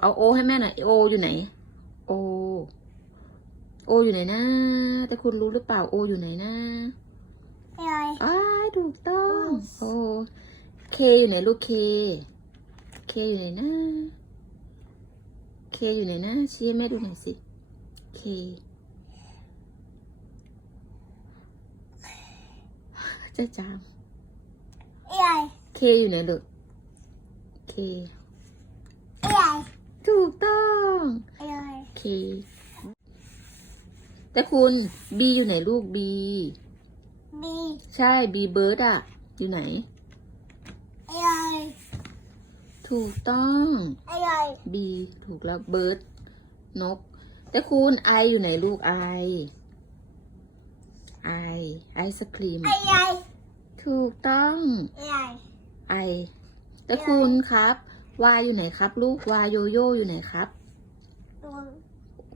เอาโอให้แม่หน่อยโออยู่ไหน โอ โออยู่ไหนนะ แต่คุณรู้หรือเปล่าโออยู่ไหนนะอะไรอ้ายถูกต้อง โอ เคอยู่ไหนลูกเค เคอยู่ไหนนะ เคอยู่ไหนนะชี้ให้แม่ดูหน่อยสิ เคจะจามอะไรเคอยู่ไหนลูกเคอะไร ถูกต้องอะไรเค แต่คุณบีอยู่ไหนลูกบีบีใช่บีเบิร์ดอะอยู่ไหนอะไรถูกต้องอะไรบีถูกแล้วเบิร์ดนก แต่คุณไออยู่ไหนลูกไอไอไอศครีมอะไรถูกต้องอะไรไอแต่คุณครับ วายอยู่ไหนครับ ลูกวายโยโย่อยู่ไหนครับตัว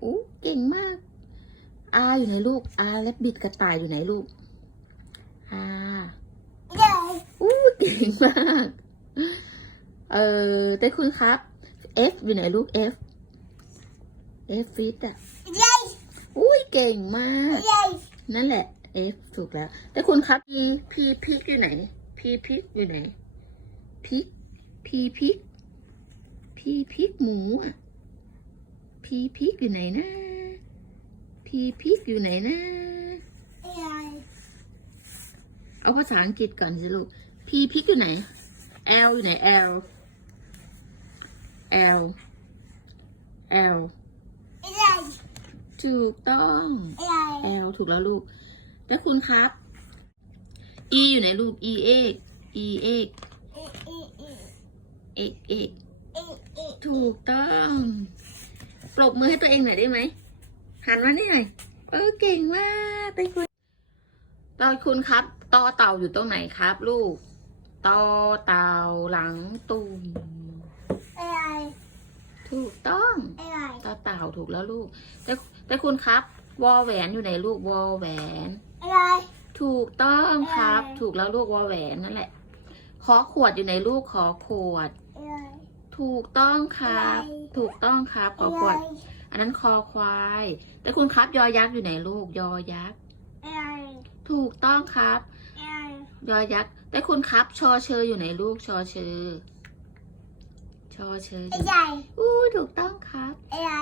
อู้เก่งมากอาอยู่ไหนลูกอาและบิดกระต่ายอยู่ไหนลูกอาอู้เก่งมากเออแต่คุณครับ F อยู่ไหนลูก F F ฟิตอะอะไรอุ้ยเก่งมาก นั่นแหละ F ถูกแล้วแต่คุณครับ P P พิกอยู่ไหน P พิกอยู่ไหนพิก P พิก P พิกหมูอะ P พิกอยู่ไหนนะ P พิกอยู่ไหนนะไรเอาภาษาอังกฤษก่อนสิลูก P พิกอยู่ไหน L อยู่ไหน L L L อะไรถูกต้องอะไร L ถูกแล้วลูก แล้วคุณครับ E อยู่ไหนลูก E เอก E เอกอีอีอีเอกเอก ถูกต้อง ปรบมือให้ตัวเองหน่อยได้ไหม หันมานี่หน่อยเออเก่งมากไปคุณตอนคุณครับต่อเต่าอยู่ตรงไหนครับ ลูกต่อเต่าหลังตุ่มอะไรถูกต้องอะไรต่อเต่าถูกแล้วลูก แต่แต่คุณครับ วอแหวนอยู่ไหนลูกวอแหวนอะไรถูกต้องครับเอ่อถูกแล้วลูกวอแหวนนั่นแหละ ขอขวดอยู่ไหนลูกขอขวดอะไร ถูกต้องครับอะไรถูกต้องครับขอขวด อันนั้นคอควาย แต่คุณครับยอยักษ์อยู่ไหนลูกยอยักษ์อะไรถูกต้องครับอะไรยอยักษ์แต่คุณครับชอเชออยู่ไหนลูกชอเชอชอเชออยู่อะไรอู้ถูกต้องครับอะไร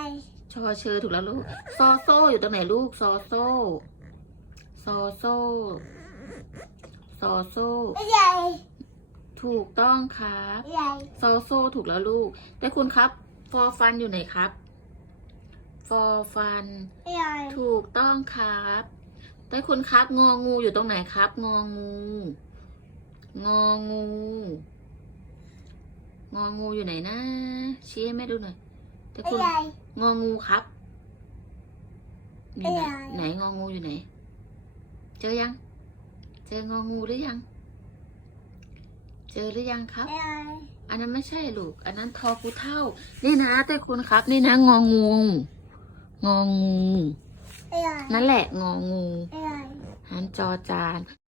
ชอเชอถูกแล้วลูกซอโซอยู่ตรงไหนลูกซอโซซอโซซอโซอะไร ถูกต้องครับอะไรซอโซถูกแล้วลูก แต่คุณครับ ฟอฟันอยู่ไหนครับ ฟอฟันอะไรถูกต้องครับแต่คุณครับงองูอยู่ตรงไหนครับ งองู งองู งองูอยู่ไหนนะ ชี้ให้แม่ดูหน่อยแต่อะคุณไรงองูครับนี่นะอะไรไหนงองูอยู่ไหน เจอยัง เจององูหรือยัง เจอหรือยังครับอะไรอันนั้นไม่ใช่ลูก อันนั้นทอกูเท่า นี่นะแต่คุณครับ นี่นะงองูงองูอะไรนั่นแหละงองูอะไรหันจอจาน